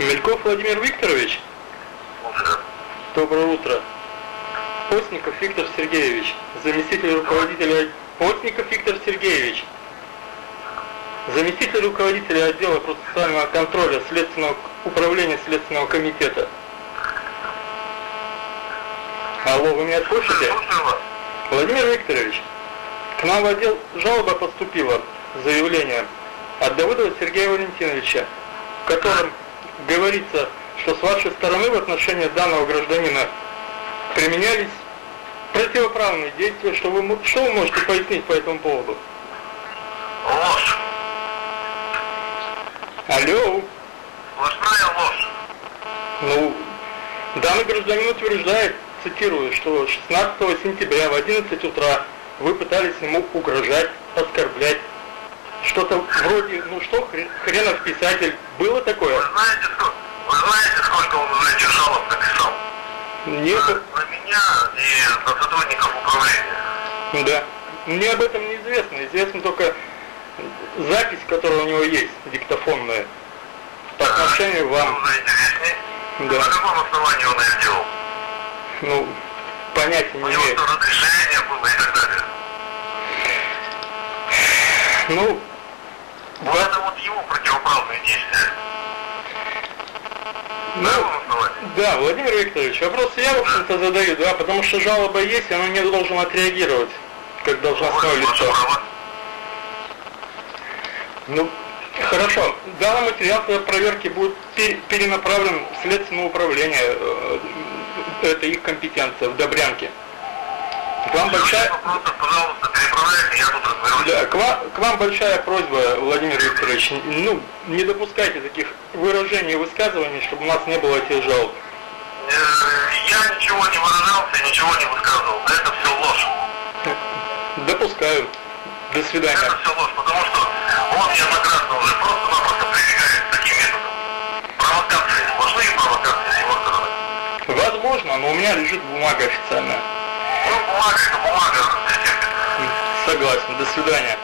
Мельков Владимир Викторович. Доброе утро. Постников Виктор Сергеевич, заместитель руководителя. Постников Виктор Сергеевич, заместитель руководителя отдела процессуального контроля Следственного управления Следственного комитета. Алло, вы меня слышите? Владимир Викторович, к нам в отдел жалоба поступила, заявление от Давыдова Сергея Валентиновича, в котором говорится, что с вашей стороны в отношении данного гражданина применялись противоправные действия. Что вы можете пояснить по этому поводу? Ложь. Алло. Сплошная ложь. Ну, данный гражданин утверждает, цитирую, что 16 сентября в 11 утра вы пытались ему угрожать, оскорблять. Что-то вроде, ну что, хренов писатель, было такое? Вы знаете, сколько он уже этих жалоб написал? Нет. На меня и на сотрудников управления. Да. Мне об этом неизвестно. Известно только запись, которая у него есть, диктофонная, по отношению к вам. Уже интересней. Да. На каком основании он ее сделал? Ну, понятия не У него имею. что, разрешение было и так далее? Ну, Вот это вот его противоправные действия. ну, На каком основании? да, Владимир Викторович, вопрос я, в общем-то, задаю, да, потому что жалоба есть, и она не должна отреагировать, как должностное лицо. Ну, хорошо. Данный материал для проверки будет перенаправлен в следственное управление. Это их компетенция в Добрянке. К вам большая... Пожалуйста, переправляйте, я тут разберусь. Да, к вам большая просьба, Владимир Викторович, ну, не допускайте таких выражений и высказываний, чтобы у нас не было этих жалоб. Я ничего не выражался, ничего не высказывал. Это все ложь. Допускаю. До свидания. Это все ложь, потому что он неоднократно уже просто-напросто прибегает к таким методам. Провокации, сплошные провокации с его стороны. Возможно, но у меня лежит бумага официальная. Ну, бумага это бумага. Согласен. До свидания.